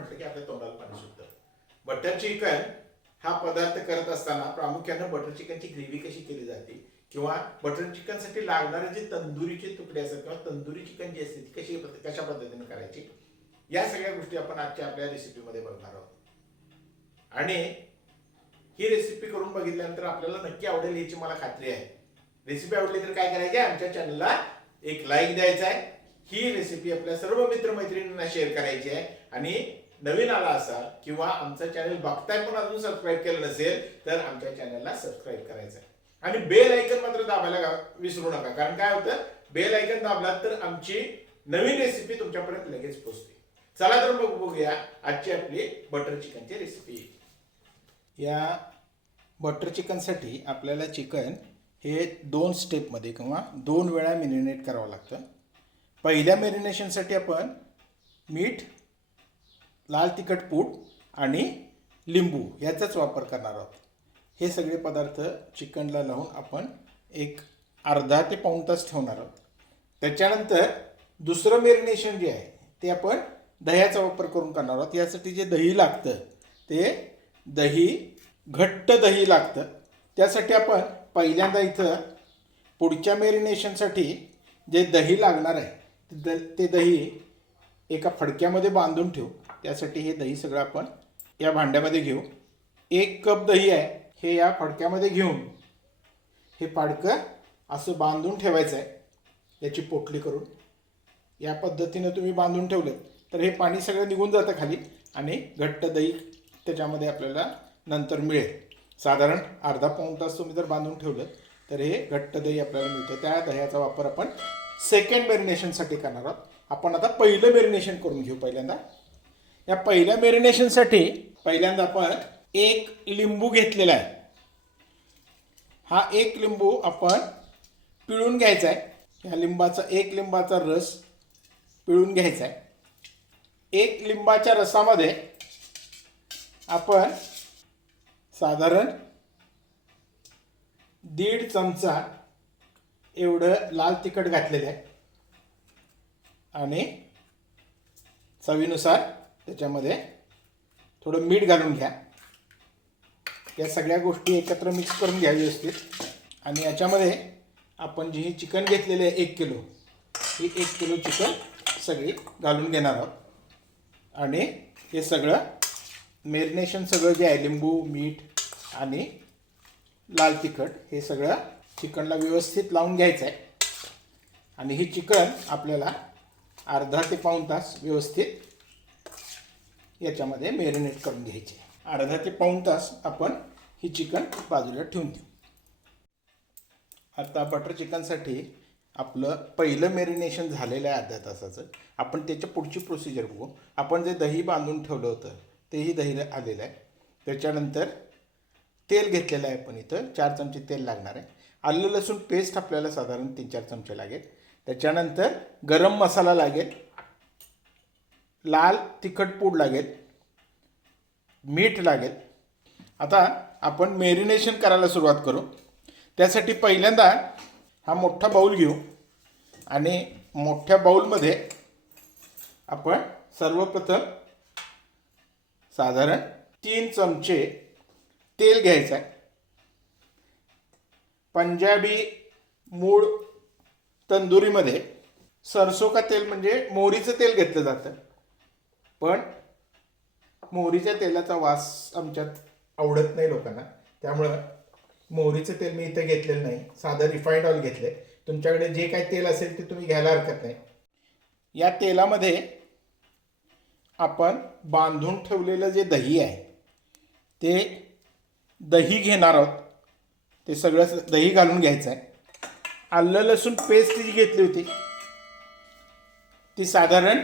म्हटलं की आपल्या तोंडाला पाणी सुटतं. बटर चिकन हा पदार्थ करत असताना प्रामुख्यानं बटर चिकनची ग्रेव्ही कशी केली जाते? किंवा बटर चिकनसाठी लागणारे जे तंदुरीचे तुकडे असतात किंवा तंदुरी चिकन जी असते ती कशी कशा पद्धतीने करायची? या सगळ्या गोष्टी आपण आजच्या आपल्या रेसिपीमध्ये बघणार आहोत. आणि ही रेसिपी करून बघितल्यानंतर आपल्याला नक्की आवडेल याची मला खात्री आहे. रेसिपी आवडली तर काय करायचे? आमच्या चॅनलला एक लाईक द्यायचा आहे. ही रेसिपी आपल्या सर्व मित्रमैत्रिणींना शेअर करायची आहे. आणि नवीन आला असाल किंवा आमचं चॅनल बघताय पण अजून सबस्क्राईब केलं नसेल तर आमच्या चॅनलला सबस्क्राईब करायचं आहे. आणि बेल ऐकन मात्र दाबायला विसरू नका. कारण काय होतं? बेल ऐकन दाबलात तर आमची नवीन रेसिपी तुमच्यापर्यंत लगेच पोहोचते. चला तर मग बघूया आजची आपली बटर चिकनची रेसिपी या बटर चिकनसाठी आपल्याला चिकन हे दोन स्टेपमध्ये किंवा दोन वेळा मेरिनेट करावं लागतं. पहिल्या मेरिनेशनसाठी आपण मीठ लाल तिखट पूड आणि लिंबू याचाच वापर करणार आहोत. हे सगळे पदार्थ चिकनला लावून आपण एक अर्धा ते पाऊण तास ठेवणार आहोत. त्याच्यानंतर दुसरं मेरिनेशन जे आहे ते आपण दह्याचा वापर करून करणार आहोत. यासाठी जे दही लागतं ते दही घट्ट दही लागतं. त्यासाठी आपण पहिल्यांदा इथं पुढच्या मेरिनेशनसाठी जे दही लागणार आहे ते द ते दही एका फडक्यामध्ये बांधून ठेवू. त्यासाठी हे दही सगळं आपण या भांड्यामध्ये घेऊ. एक कप दही आहे. हे या फडक्यामध्ये घेऊन हे फाडकं असं बांधून ठेवायचं आहे. याची पोटली करून. या पद्धतीनं तुम्ही बांधून ठेवलं तर हे पाणी सगळं निघून जातं खाली आणि घट्ट दही त्याच्यामध्ये आपल्याला नंतर मिळेल. साधारण अर्धा पाऊण तास तुम्ही जर बांधून ठेवलं तर हे घट्ट दही आपल्याला मिळतं. त्या दह्याचा वापर आपण सेकंड मेरिनेशनसाठी करणार आहोत. आपण आता पहिलं मेरिनेशन करून घेऊ पहिल्यांदा. या पहिल्या मेरिनेशनसाठी पहिल्यांदा आपण एक लिंबू घेतलेला आहे. हा एक लिंबू आपण पिळून घ्यायचा आहे. ह्या लिंबाचा एक लिंबाचा रस पिळून घ्यायचा आहे. एक लिंबाच्या रसामध्ये आपण साधारण दीड चमचा एवढं लाल तिखट घातलेलं आहे. आणि चवीनुसार त्याच्यामध्ये थोडं मीठ घालून घ्या. या सगळ्या गोष्टी एकत्र मिक्स करून घ्या व्यवस्थित. आणि याच्यामध्ये आपण जी ही चिकन घेतलेली आहे एक किलो ही एक किलो चिकन सगळी घालून घेणार आहोत. आणि हे सगळं मेरिनेशन सगळं जे आहे लिंबू मीठ आणि लाल तिखट हे सगळं चिकनला व्यवस्थित लावून घ्यायचं आहे. आणि ही चिकन आपल्याला अर्धा ते पाऊण तास व्यवस्थित याच्यामध्ये मेरिनेट करून घ्यायचे. अर्धा ते पाऊण तास आपण ही चिकन बाजूला ठेवून देऊ. आता बटर चिकनसाठी आपलं पहिलं मेरिनेशन झालेलं आहे अर्ध्या तासाचं. आपण त्याच्या पुढची प्रोसिजर बघू. आपण जे दही बांधून ठेवलं होतं तेही दही आलेलं आहे. त्याच्यानंतर तेल घेतलेलं आहे आपण इथं. चार चमचे तेल लागणार आहे. आलं लसूण पेस्ट आपल्याला साधारण तीन चार चमचे लागेल. त्याच्यानंतर गरम मसाला लागेल. लाल तिखट पूड लागेल मीठ लागेल. आता आपण मेरिनेशन करायला सुरुवात करू. त्यासाठी पहिल्यांदा हा मोठा बाऊल घेऊ आणि मोठ्या बाऊलमध्ये आपण सर्वप्रथम साधारण तीन चमचे तेल घ्यायचं आहे. पंजाबी मूळ तंदुरीमध्ये सरसो का तेल म्हणजे मोहरीचं तेल घेतलं जातं. पण मोहरीच्या तेलाचा वास आमच्यात आवडत नाही लोकांना. त्यामुळं मोहरीचं तेल मी इथं घेतलेलं नाही. साधं रिफाईंड ऑइल घेतलं तुमच्याकडे जे काही तेल असेल ते तुम्ही घ्यायला हरकत नाही. या तेलामध्ये आपण बांधून ठेवलेलं जे दही आहे ते दही घेणार आहोत. ते सगळं दही घालून घ्यायचं आहे आलं लसूण पेस्ट जी घेतली होती ती साधारण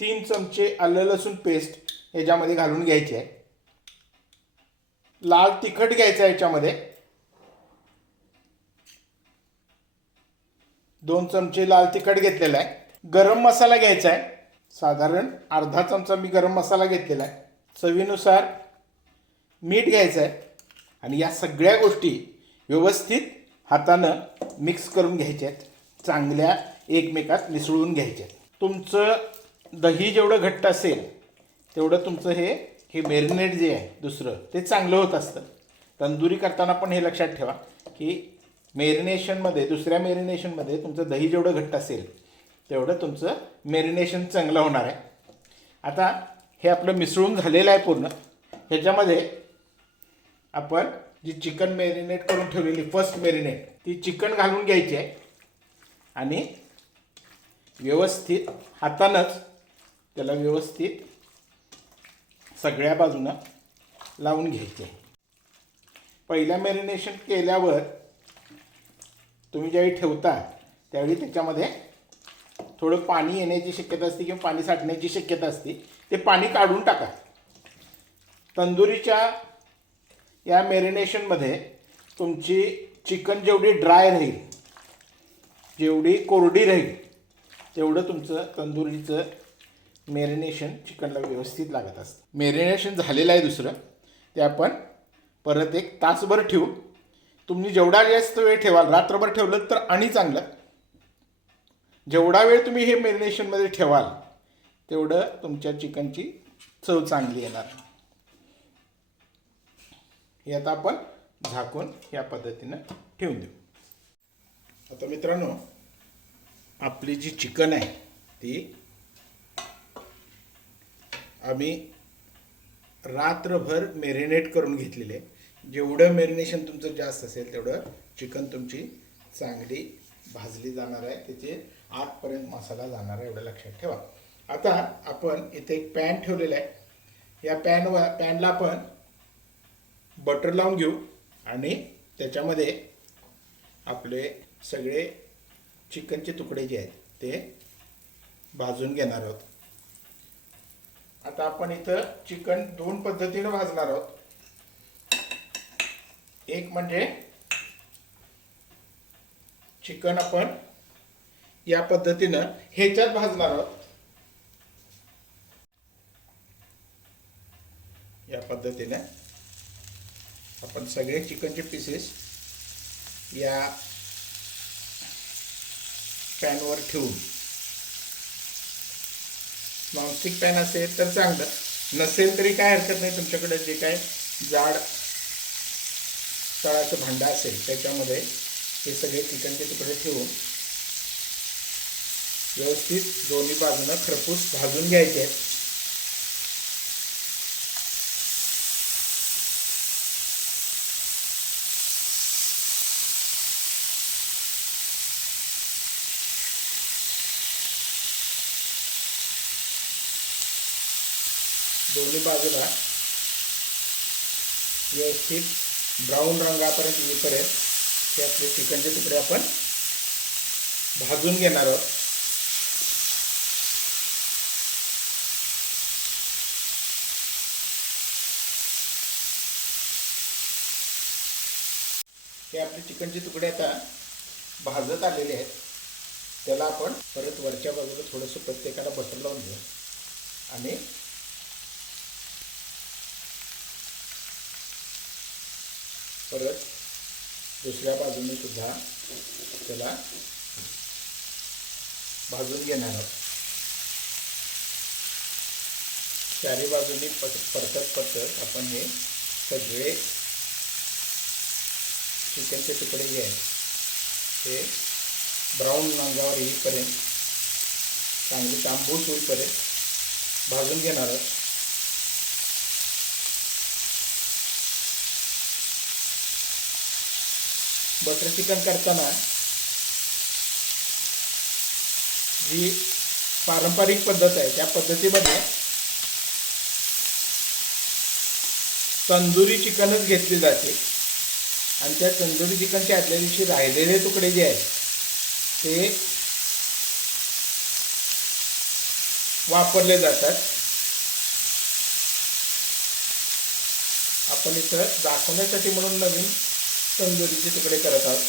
तीन चमचे आलं लसूण पेस्ट ह्याच्यामध्ये घालून घ्यायची. आहे लाल तिखट घ्यायचं आहे याच्यामध्ये दोन चमचे लाल तिखट घेतलेला आहे. गरम मसाला घ्यायचा आहे. साधारण अर्धा चमचा मी गरम मसाला घेतलेला आहे. चवीनुसार मीठ घ्यायचं आहे. आणि या सगळ्या गोष्टी व्यवस्थित हातानं मिक्स करून घ्यायच्या आहेत. चांगल्या एकमेकात मिसळून घ्यायच्या आहेत. तुमचं दही जेवढं घट्ट असेल तेवढं तुमचं हे हे मेरिनेट जे आहे दुसरं ते चांगलं होत असतं. तंदुरी करताना पण हे लक्षात ठेवा की मेरिनेशनमध्ये दुसऱ्या मेरिनेशनमध्ये तुमचं दही जेवढं घट्ट असेल तेवढं तुमचं मेरिनेशन चांगलं होणार आहे. आता हे आपलं मिसळून झालेलं आहे पूर्ण. ह्याच्यामध्ये आपण जी चिकन मॅरिनेट करून ठेवलेली फर्स्ट मॅरिनेट ती चिकन घालून घ्यायची आहे. आणि व्यवस्थित हातानंच त्याला व्यवस्थित सगळ्या बाजूनं लावून घ्यायचे. आहे पहिल्या मॅरिनेशन केल्यावर तुम्ही ज्यावेळी ठेवता त्यावेळी त्याच्यामध्ये थोडं पाणी येण्याची शक्यता असते किंवा पाणी साठण्याची शक्यता असते ते पाणी काढून टाका. तंदुरीच्या या मॅरिनेशनमध्ये तुमची चिकन जेवढी ड्राय राहील जेवढी कोरडी राहील तेवढं तुमचं तंदुरीचं मेरिनेशन चिकनला व्यवस्थित लागत असतं. मेरिनेशन झालेलं आहे दुसरं. ते आपण परत एक तासभर ठेवू. तुम्ही जेवढा जास्त वेळ ठेवाल रात्रभर ठेवलं तर आणि चांगलं. जेवढा वेळ तुम्ही हे मेरिनेशनमध्ये ठेवाल तेवढं तुमच्या चिकनची चव चांगली येणार. हे आता आपण झाकून या पद्धतीनं ठेवून देऊ. आता मित्रांनो आपली जी चिकन आहे ती आम्ही रात्रभर मेरिनेट करून घेतलेले. आहे जेवढं मेरिनेशन तुमचं जास्त असेल तेवढं चिकन तुमची चांगली भाजली जाणार आहे. त्याचे आतपर्यंत मसाला जाणार आहे एवढं लक्षात ठेवा. आता आपण इथे एक पॅन ठेवलेला आहे. या पॅनवर पॅनला आपण बटर लावून घेऊ आणि त्याच्यामध्ये आपले सगळे चिकनचे तुकडे जे आहेत ते भाजून घेणार आहोत. आता आपण इथं चिकन दोन पद्धतीनं भाजणार आहोत. एक म्हणजे चिकन आपण या पद्धतीनं ह्याच्यात भाजणार आहोत. या पद्धतीने आपण सगळे चिकनचे पीसेस या पॅनवर ठेवून नॉनस्टिक पॅन असेल तर चांगलं. नसेल तरी काय हरकत नाही तुमच्याकडे जे काय जाड तळाचं भांडं असेल त्याच्यामध्ये हे सगळे चिकनचे तुकडे ठेवून व्यवस्थित दोन्ही बाजूनं खरपूस भाजून घ्यायचे. आहेत दोन्ही बाजूला व्यवस्थित ब्राऊन रंगापर्यंत येईपर्यंत हे आपले चिकनचे तुकडे आपण भाजून घेणार आहोत. हे आपले चिकनचे तुकडे आता भाजत आलेले आहेत. त्याला आपण परत वरच्या बाजूला थोडंसं प्रत्येकाला बटर लावून घेऊ आणि परत दुसऱ्या बाजूने सुद्धा त्याला भाजून घेणार आहोत. चारी बाजूनी पट परतत परतत आपण हे सगळे चिकनचे तुकडे जे आहेत ते ब्राऊन रंगावर येईपर्यंत चांगली तांबूस होईपर्यंत भाजून घेणार आहोत. बटर चिकन करताना जी पारंपरिक पद्धत आहे त्या पद्धतीमध्ये तंदुरी चिकनच घेतली जाते. आणि त्या तंदुरी चिकनचे आदल्या दिवशी राहिलेले तुकडे जे आहेत ते वापरले जातात. आपण इथं दाखवण्यासाठी म्हणून नवीन तंदुरीचे तुकडे करत आहोत.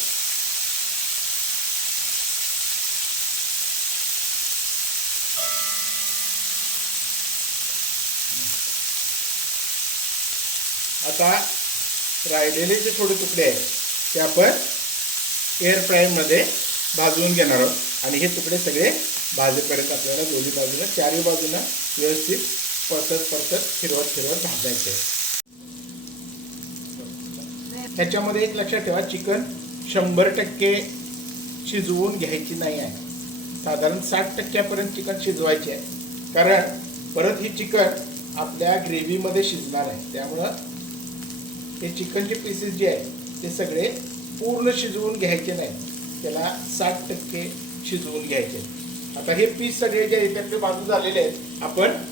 आता राहिलेले जे थोडे तुकडे आहेत ते आपण एअर फ्रायमध्ये भाजवून घेणार आहोत. आणि हे तुकडे सगळे भाजेपर्यंत आपल्याला दोन्ही बाजूला चारही बाजूला व्यवस्थित परतत परतत फिरवत फिरवत भाजायचे ह्याच्यामध्ये एक लक्षात ठेवा चिकन शंभर टक्के शिजवून घ्यायची नाही आहे. साधारण साठ टक्क्यापर्यंत चिकन शिजवायचे आहे. कारण परत ही चिकन आपल्या ग्रेव्हीमध्ये शिजणार आहे. त्यामुळं हे चिकनचे पीसेस जे आहेत ते सगळे पूर्ण शिजवून घ्यायचे नाही. त्याला साठ टक्के शिजवून घ्यायचे आता हे पीस सगळे जे आहेत त्यातले बाजू झालेले आहेत आपण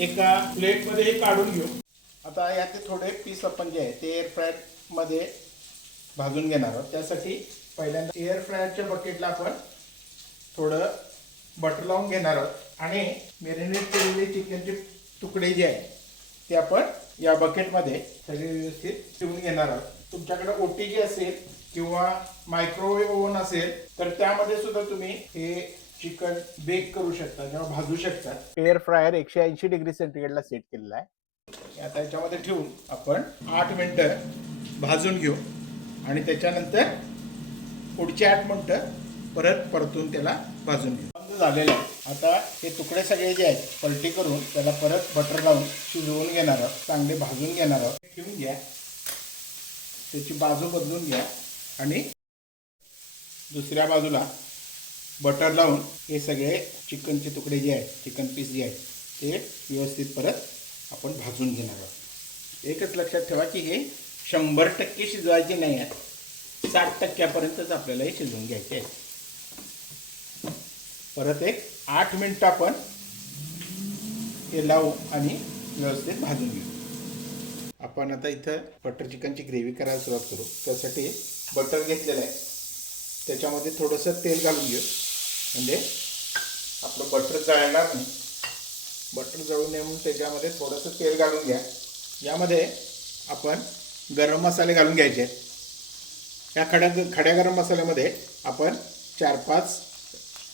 एका प्लेटमध्ये हे काढून घेऊ. आता याचे थोडे पीस आपण जे आहे ते एअर मध्ये भाजून घेणार आहोत. त्यासाठी पहिल्यांदा एअर फ्रायरच्या बकेटला आपण थोडं बटर लावून घेणार आहोत. आणि मेरिनेट केलेले चिकनचे तुकडे जे आहेत ते आपण या बकेटमध्ये सगळे व्यवस्थित ठेवून घेणार आहोत. तुमच्याकडे ओ टी जी असेल किंवा मायक्रोवेव्ह ओव्हन असेल तर त्यामध्ये सुद्धा तुम्ही हे चिकन बेक करू शकता किंवा भाजू शकता. एअर फ्रायर एकशे ऐंशी डिग्री सेंटीग्रेडला सेट केलेला आहे. आता याच्यामध्ये ठेवून आपण आठ मिनटं भाजून घेऊ. आणि त्याच्यानंतर पुढचे आठ मिनटं परत परतून त्याला भाजून घेऊ. बंद झालेलं आहे. आता हे तुकडे सगळे जे आहेत पलटी करून त्याला परत बटर लावून शिजवून घेणार आहोत. चांगले भाजून घेणार आहोत. ठेवून घ्या. त्याची बाजू बदलून घ्या. आणि दुसऱ्या बाजूला बटर लावून हे सगळे चिकनचे तुकडे जे आहेत चिकन पीस जे आहेत ते व्यवस्थित परत आपण भाजून घेणार आहोत. एकच लक्षात ठेवा की हे शंभर टक्के शिजवायचे नाही आहेत. साठ टक्क्यापर्यंतच आपल्याला हे शिजवून घ्यायचे आहे परत एक आठ मिनटं आपण हे लावू आणि व्यवस्थित भाजून घेऊ. आपण आता इथं बटर चिकनची ग्रेव्ही करायला सुरुवात करू. त्यासाठी बटर घेतलेलं आहे. त्याच्यामध्ये थोडंसं तेल घालून घेऊ. म्हणजे आपलं बटर जळणार नाही. बटर जळू नये म्हणून त्याच्यामध्ये थोडंसं तेल घालून घ्या. यामध्ये आपण गरम मसाले घालून घ्यायचे. आहेत या खड्या खड्या गरम मसाल्यामध्ये आपण चार पाच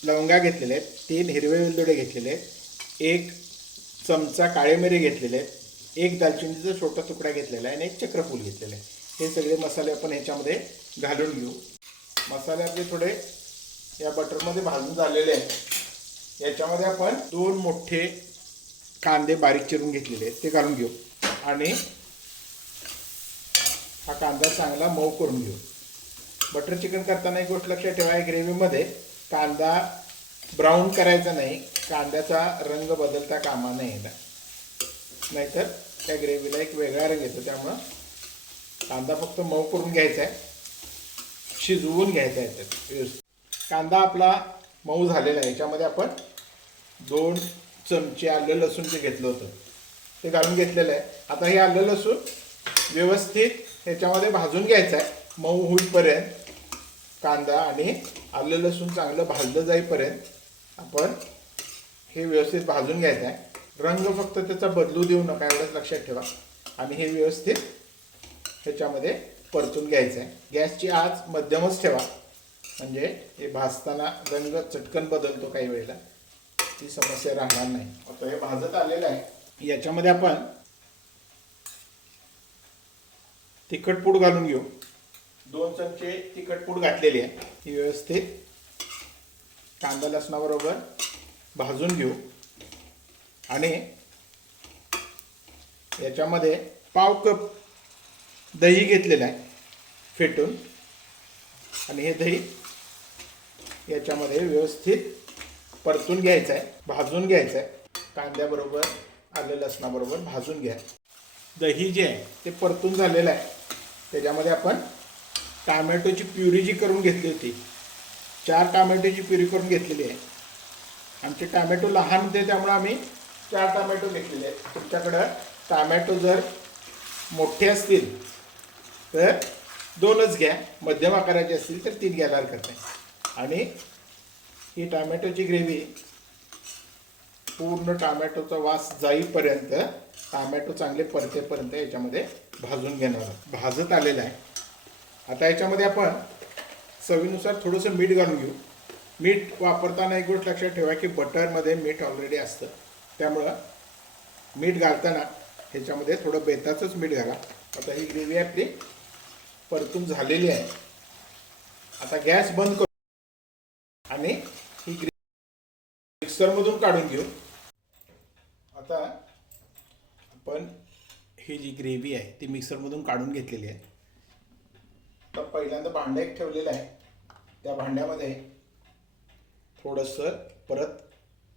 लवंगा घेतलेले आहेत तीन हिरवे वेलदोडे घेतलेले आहेत एक चमचा काळे मिरे घेतलेले आहेत एक दालचिनीचा छोटा तुकडा घेतलेला आहे आणि एक चक्रफूल घेतलेलं आहे. हे सगळे मसाले आपण ह्याच्यामध्ये घालून घेऊ. मसाले आपले थोडे या बटरमध्ये भाजून झालेले आहेत. याच्यामध्ये आपण दोन मोठे कांदे बारीक चिरून घेतलेले आहेत ते घालून घेऊ. आणि हा कांदा चांगला मऊ करून घेऊ. बटर चिकन करताना एक गोष्ट लक्षात ठेवा ग्रेव्हीमध्ये कांदा ब्राऊन करायचा नाही कांद्याचा रंग बदलता कामा नाही नाहीतर त्या ग्रेव्हीला एक वेगळा रंग येतो त्यामुळं कांदा फक्त मऊ करून घ्यायचा आहे. शिजवून घ्यायचा आहे त्यात व्यवस्थित. कांदा आपला मऊ झालेला आहे याच्यामध्ये आपण दोन चमचे आलं लसूण जे घेतलं होतं ते घालून घेतलेलं आहे. आता हे आलं लसूण व्यवस्थित ह्याच्यामध्ये भाजून घ्यायचं आहे. मऊ होईपर्यंत कांदा आणि आलं लसूण चांगलं भाजलं जाईपर्यंत आपण हे व्यवस्थित भाजून घ्यायचं आहे. रंग फक्त त्याचा बदलू देऊ नका एवढंच लक्षात ठेवा. आणि हे व्यवस्थित ह्याच्यामध्ये परतून घ्यायचं आहे. गॅसची आज मध्यमच ठेवा. म्हणजे हे भाजताना रंग चटकन बदलतो काही वेळेला. ती समस्या राहणार नाही. आता हे भाजत आलेलं आहे. याच्यामध्ये आपण तिखट पूड घालून घेऊ. दोन चमचे तिखट पूड घातलेली आहे. ही व्यवस्थित कांदा लसणाबरोबर भाजून घेऊ. आणि याच्यामध्ये पाव कप दही घेतलेलं आहे फेटून. आणि हे दही याच्यामध्ये व्यवस्थित परतून घ्यायचं आहे भाजून घ्यायचं आहे. कांद्याबरोबर आलं लसणाबरोबर भाजून घ्या. दही जे आहे ते परतून झालेलं आहे. त्याच्यामध्ये आपण टामॅटोची प्युरी जी करून घेतली होती चार टामॅटोची प्युरी करून घेतलेली आहे. आमचे टामॅटो लहान होते त्यामुळे आम्ही चार टामॅटो घेतलेले आहेत. तुमच्याकडं टामॅटो जर मोठे असतील तर दोनच घ्या. मध्यम आकाराचे असतील तर तीन घ्यायला हरकत नाही आणि ही टामॅटोची ग्रेव्ही पूर्ण टामॅटोचा वास जाईपर्यंत टामॅटो चांगले परतेपर्यंत याच्यामध्ये भाजून घेणार आहोत. भाजत आलेलं आहे. आता याच्यामध्ये आपण चवीनुसार थोडंसं मीठ घालून घेऊ. मीठ वापरताना एक गोष्ट लक्षात ठेवा की बटरमध्ये मीठ ऑलरेडी असतं. त्यामुळं मीठ घालताना ह्याच्यामध्ये थोडं बेताचंच मीठ घाला. आता ही ग्रेव्ही आपली परतून झालेली आहे. आता गॅस बंद करू आणि ही ग्रेव्ही मिक्सरमधून काढून घेऊ. आता पण ही जी ग्रेव्ही आहे ती मिक्सरमधून काढून घेतलेली आहे. तर पहिल्यांदा भांडं एक ठेवलेलं आहे. त्या भांड्यामध्ये थोडंसं परत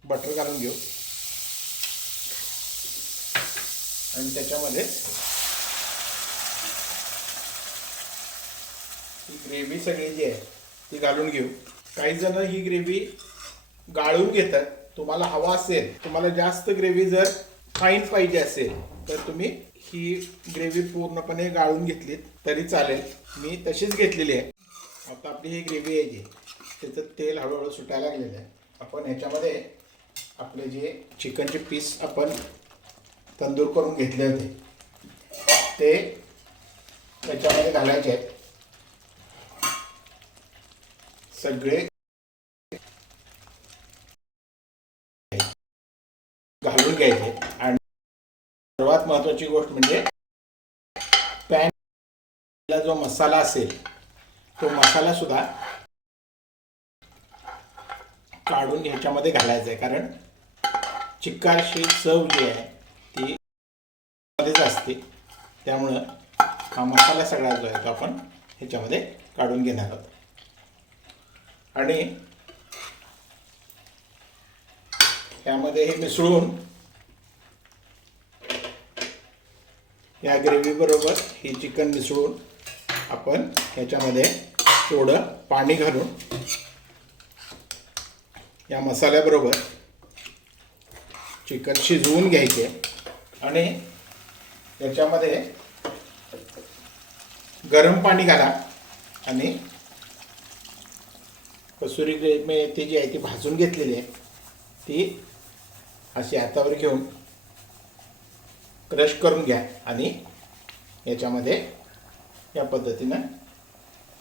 बटर घालून घेऊ. आणि त्याच्यामध्ये ही ग्रेव्ही सगळी जी आहे ती घालून घेऊ. काही जण ही ग्रेव्ही गाळून घेतात. तुम्हाला हवा असेल तुम्हाला जास्त ग्रेव्ही जर फाईन पाहिजे असेल तर तुम्ही ही ग्रेव्ही पूर्णपणे गाळून घेतलीत तरी चालेल. मी तशीच घेतलेली आहे. आता आपली ही ग्रेव्ही आहे जी त्याचं तेल हळूहळू सुटायला लागलेलं आहे. आपण ह्याच्यामध्ये आपले जे चिकनचे पीस आपण तंदूर करून घेतले होते ते त्याच्यामध्ये घालायचे आहेत. सगळे घालून घ्यायचे आणि महत्त्वाची महत्वाची गोष्ट म्हणजे पॅनला जो मसाला असेल तो मसाला सुद्धा काढून ह्याच्यामध्ये घालायचा आहे. कारण चिक्कारशी चव जी आहे ती मध्येच असते. त्यामुळं हा मसाला सगळा जो आहे तो आपण ह्याच्यामध्ये काढून घेणार आहोत. आणि त्यामध्ये हे मिसळून या ग्रेव्हीबरोबर ही चिकन मिसळून आपण ह्याच्यामध्ये थोडं पाणी घालून या मसाल्याबरोबर चिकन शिजवून घ्यायचे आणि याच्यामध्ये गरम पाणी घाला आणि कसुरी ग्रे मेथी जी आहे ती भाजून घेतलेली आहे ती अशी हातावर घेऊन क्रश करून घ्या आणि याच्यामध्ये या पद्धतीनं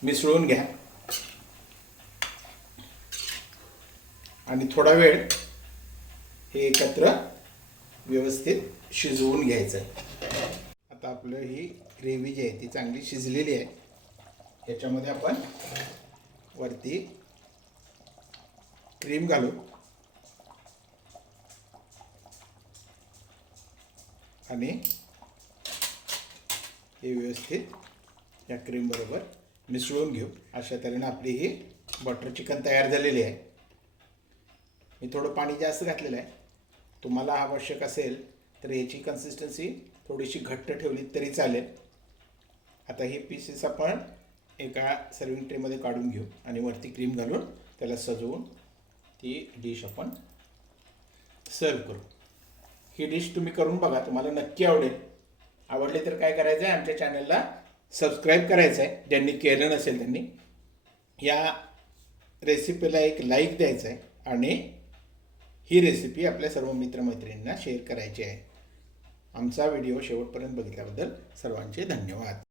मिसळून घ्या. आणि थोडा वेळ हे एकत्र व्यवस्थित शिजवून घ्यायचं आहे आता आपलं ही ग्रेव्ही जी आहे ती चांगली शिजलेली आहे. याच्यामध्ये आपण वरती क्रीम घालू. आणि हे व्यवस्थित या क्रीमबरोबर मिसळून घेऊ. अशा तऱ्हेनं आपली ही बटर चिकन तयार झालेली आहे. मी थोडं पाणी जास्त घातलेलं आहे. तुम्हाला आवश्यक असेल तर याची कन्सिस्टन्सी थोडीशी घट्ट ठेवली तरी चालेल. आता हे पीसेस आपण एका सर्विंग ट्रेमध्ये काढून घेऊ आणि वरती क्रीम घालून त्याला सजवून ती डिश आपण सर्व करू. ही डिश तुम्ही करून बघा तुम्हाला नक्की आवडेल. आवडले तर काय करायचं आहे आमच्या चॅनलला सबस्क्राईब करायचं आहे ज्यांनी केलं नसेल त्यांनी. या रेसिपीला एक लाईक द्यायचं आहे आणि ही रेसिपी आपल्या सर्व मित्रमैत्रिणींना शेअर करायची आहे. आमचा व्हिडिओ शेवटपर्यंत बघितल्याबद्दल सर्वांचे धन्यवाद.